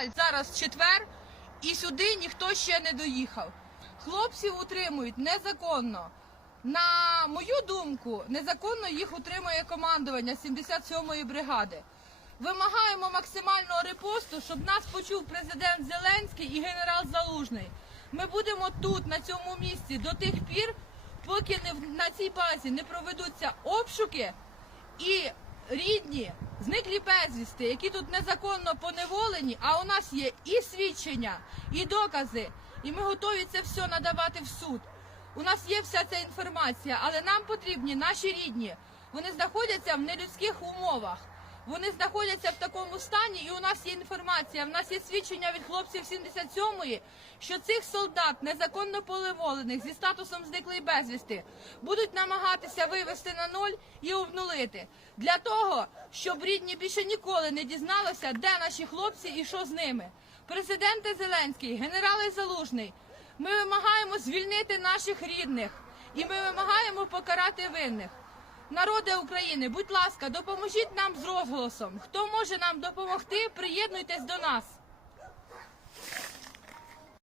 жаль, зараз четвер, і сюди ніхто ще не доїхав. Хлопців утримують незаконно. На мою думку, незаконно їх утримує командування 77-ї бригади. Вимагаємо максимального репосту, щоб нас почув президент Зеленський і генерал Залужний. Ми будемо тут, на цьому місці, до тих пір, поки на цій базі не проведуться обшуки і рідні, зниклі безвісти, які тут незаконно поневолені, а у нас є і свідчення, і докази, і ми готові це все надавати в суд. У нас є вся ця інформація, але нам потрібні наші рідні. Вони знаходяться в нелюдських умовах. Вони знаходяться в такому стані, і у нас є інформація. В нас є свідчення від хлопців 77-ї, що цих солдат незаконно поливолених зі статусом зниклий безвісти будуть намагатися вивести на ноль і обнулити для того, щоб рідні більше ніколи не дізналися, де наші хлопці і що з ними. Президенте Зеленський, генерали Залужний. Ми вимагаємо звільнити наших рідних і ми вимагаємо покарати винних. Народи України, будь ласка, допоможіть нам з розголосом. Хто може нам допомогти, приєднуйтесь до нас.